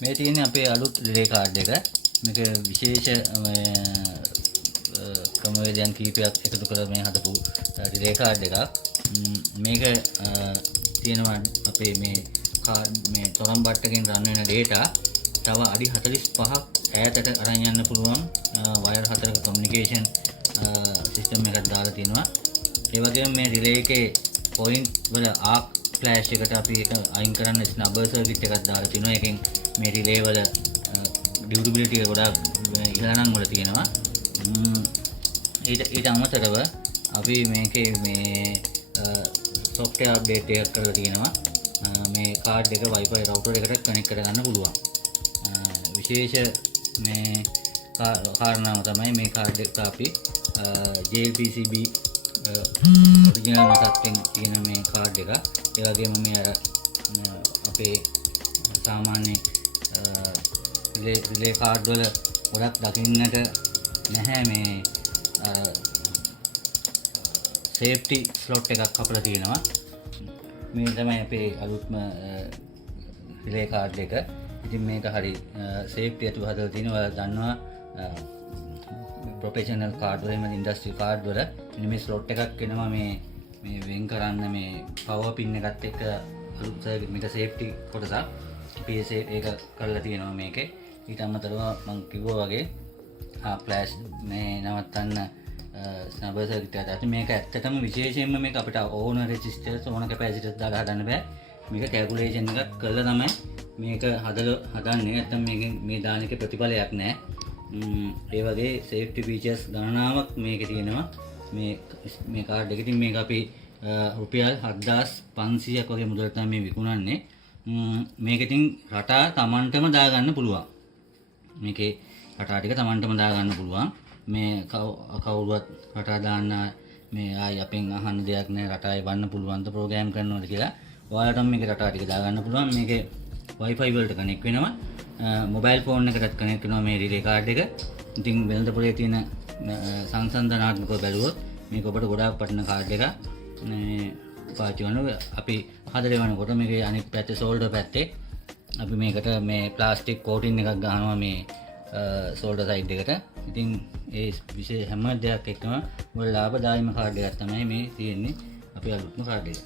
මේ තියෙන්නේ අපේ අලුත් රිලේ කාඩ් එක. මේක විශේෂ ක්‍රමවේදයන් කීපයක් එකතු කරලා මේ හදපු රිලේ කාඩ් එකක්. මේක තියෙනවා අපේ මේ කාඩ් මේ තොරම් බට්ටකින් රන් වෙන data තව අඩි 45ක් ඈතට අරන් යන්න පුළුවන් වයර් හතරක කමියුනිකේෂන් සිස්ටම් එකක් දාලා තිනවා. ඒ වගේම මේ රිලේ එකේ පොයින්ට් වල ආක් ෆ්ලෑෂ් එකට අපි ඒක අයින් කරන්න ස්නබර් සර්කිට් එකක් දාලා තිනවා. ඒකෙන් මේ රිලේ වල ඩියුරබිලිටි එක ගොඩාක් ඉහළනම් වල තියෙනවා. ඊට අමතරව අපි මේකේ මේ software update එකක් කරලා තියෙනවා. මේ කාඩ් එක Wi-Fi router එකට කනෙක්ට් කරගන්න පුළුවන්. විශේෂ මේ කාරණාව තමයි මේ කාඩ් එක අපි JLPCB ඔරිජිනල් මතක්ෙන් තියෙන මේ කාඩ් එක. ඒ වගේම මේ අපේ සාමාන්‍ය රිලේ කාඩ් වල ගොඩක් දකින්නට නැහැ මේ සේෆ්ටි ස්ලොට් එකක් අපිට තියෙනවා. මේ තමයි අපේ අලුත්ම රිලේ කාඩ් එක. ඉතින් මේක හරි සේෆ්ටි අතුව හදලා තිනවා. ඔයාලා දන්නවා ප්‍රොෆෙෂනල් කාඩ් වල එහෙම ඉන්ඩස්ට්‍රි කාඩ් වල මේ ස්ලොට් එකක් එනවා මේ වෙන් කරන්න මේ පවර් පින් එකත් එක්ක අලුත් මේක සේෆ්ටි කොටසක්. අපි ඒක කරලා තියෙනවා මේකේ. ඊට අමතරව මම කිව්වා වගේ ෆ්ලෑෂ් මේ නවත්තන්න ස්නබර් සර්කිට් එකක් දාලා මේක ඇත්තටම විශේෂයෙන්ම මේක අපිට ඕන රෙසිස්ටර්ස් ඕන කැපැසිටර්ස් දාලා හදන්න බෑ. මේක කැල්කියුලේෂන් එකක් කරලා තමයි මේක හදන්නේ. නැත්නම් මේකෙන් මේ දාන එකේ ප්‍රතිඵලයක් නැහැ. ඒ වගේ සේෆ්ටි ෆීචර්ස් ගණනාවක් මේකේ තියෙනවා. මේ කාඩ් එකකින් මේක අපි රුපියල් 7500ක් වගේ මුදලට තමයි මේ විකුණන්නේ. මේක ඉතින් රටා Tamanටම දාගන්න පුළුවන්. මේකේ රටා ටික Tamanටම දාගන්න පුළුවන්. මේ කවුරුවත් රටා දාන්න මේ ආයි අපෙන් අහන්න දෙයක් නැහැ. රටාවේ වන්න පුළුවන්ද ප්‍රෝග්‍රෑම් කරනවද කියලා. ඔයාලටම මේක රටා ටික දාගන්න පුළුවන්. මේකේ Wi-Fi වලට කනෙක්ට් වෙනවා. මොබයිල් ෆෝන් එකකට කනෙක්ට් වෙනවා මේ රිලේ කාඩ් එක. ඉතින් වෙළඳපොලේ තියෙන සංසන්දනාත්මකව බැලුවොත් මේක ඔබට ගොඩාක් වටින කාඩ් එකක්. මේ පාවිච්චි කරනවා. අපි හදලා වෙනකොට මේකේ අනිත් පැත්තේ සෝල්ඩර් පැත්තේ අපි මේකට මේ ප්ලාස්ටික් කෝටින් එකක් ගහනවා මේ සෝල්ඩර් සයිඩ් එකට. ඉතින් ඒ විශේෂ හැම දෙයක් එක්කම ඔය ලාභදායීම කාඩ් එකක් තමයි මේ තියෙන්නේ. අපි අලුත්ම කාඩ් එක.